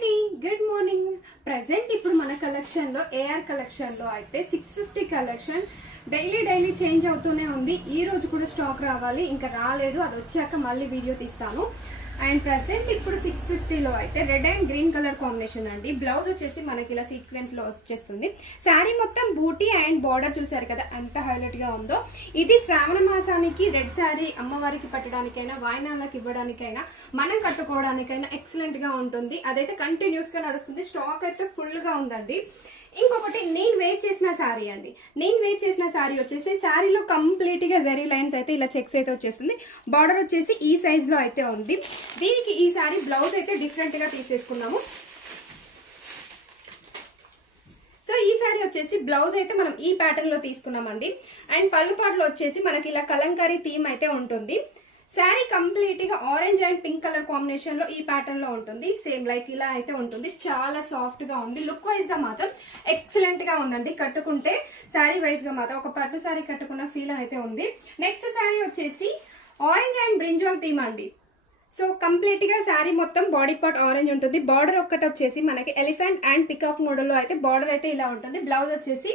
అండి good morning present ఇప్పుడు మన కలెక్షన్లో ఏఆర్ కలెక్షన్లో అయితే six fifty collection daily daily change అవుతూనే ఉంది. ఈ రోజు కూడా స్టాక్ రావాలి. ఇంకా రాలేదు. అది వచ్చాక మళ్ళీ వీడియో తీస్తాను. అండ్ ప్రజెంట్ ఇప్పుడు సిక్స్ ఫిఫ్టీలో అయితే red and green colour combination అండి. బ్లౌజ్ వచ్చేసి మనకి ఇలా సీక్వెన్స్లో వచ్చేస్తుంది. శారీ మొత్తం బూటీ అండ్ బార్డర్ చూసారు కదా ఎంత హైలైట్గా ఉందో. ఇది శ్రావణ మాసానికి రెడ్ శారీ అమ్మవారికి పట్టడానికైనా వాయినాలకు ఇవ్వడానికైనా మనం కట్టుకోవడానికైనా ఎక్సలెంట్గా ఉంటుంది. అదైతే కంటిన్యూస్గా నడుస్తుంది. స్టాక్ అయితే ఫుల్గా ఉందండి. ఇంకొకటి నేను వెయిట్ చేసిన శారీ అండి. నేను వెయిట్ చేసిన శారీ వచ్చేసి శారీలో కంప్లీట్గా జరీ లైన్స్ అయితే ఇలా చెక్స్ అయితే వచ్చేస్తుంది. బార్డర్ వచ్చేసి ఈ సైజ్లో అయితే ఉంది. దీనికి ఈ శారీ బ్లౌజ్ అయితే డిఫరెంట్గా తీసేసుకున్నాము సో ఈ శారీ వచ్చేసి బ్లౌజ్ అయితే మనం ఈ ప్యాటర్న్లో తీసుకున్నామండి. అండ్ పళ్ళు పాటలు వచ్చేసి మనకి ఇలా కలంకారీ థీమ్ అయితే ఉంటుంది. శారీ కంప్లీట్గా ఆరెంజ్ అండ్ పింక్ కలర్ కాంబినేషన్లో ఈ ప్యాటర్న్లో ఉంటుంది. సేమ్ లైక్ ఇలా అయితే ఉంటుంది. చాలా సాఫ్ట్గా ఉంది. లుక్ వైజ్గా మాత్రం ఎక్సలెంట్గా ఉందండి. కట్టుకుంటే శారీ వైజ్గా మాత్రం ఒక పట్టు శారీ కట్టుకున్న ఫీల్ అయితే ఉంది. నెక్స్ట్ శారీ వచ్చేసి ఆరెంజ్ అండ్ బ్రింజాల్ థీమ్ అండి. సో కంప్లీట్గా శారీ మొత్తం బాడీ పార్ట్ ఆరెంజ్ ఉంటుంది. బార్డర్ ఒక్కటి వచ్చేసి మనకి ఎలిఫెంట్ అండ్ పికాక్ మోడల్లో అయితే బార్డర్ అయితే ఇలా ఉంటుంది. బ్లౌజ్ వచ్చేసి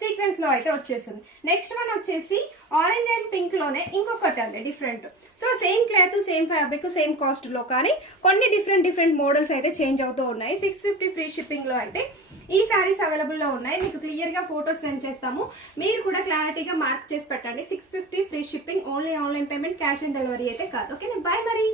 సీక్వెన్స్లో అయితే వచ్చేస్తుంది. నెక్స్ట్ వన్ వచ్చేసి ఆరెంజ్ అండ్ పింక్లోనే ఇంకొకటి అండి different. So same cloth same fabric same కాస్ట్లో కానీ కొన్ని డిఫరెంట్ డిఫరెంట్ మోడల్స్ అయితే చేంజ్ అవుతూ ఉన్నాయి. సిక్స్ ఫిఫ్టీ ఫ్రీ షిప్పింగ్లో అయితే ఈ సారీస్ అవైలబుల్లో ఉన్నాయి. మీకు క్లియర్గా ఫోటోస్ సెండ్ చేస్తాము. మీరు కూడా క్లారిటీగా మార్క్ చేసి పెట్టండి. Six fifty free shipping only online payment cash on delivery అయితే కాదు. ఓకేనా? బాయ్ మరి.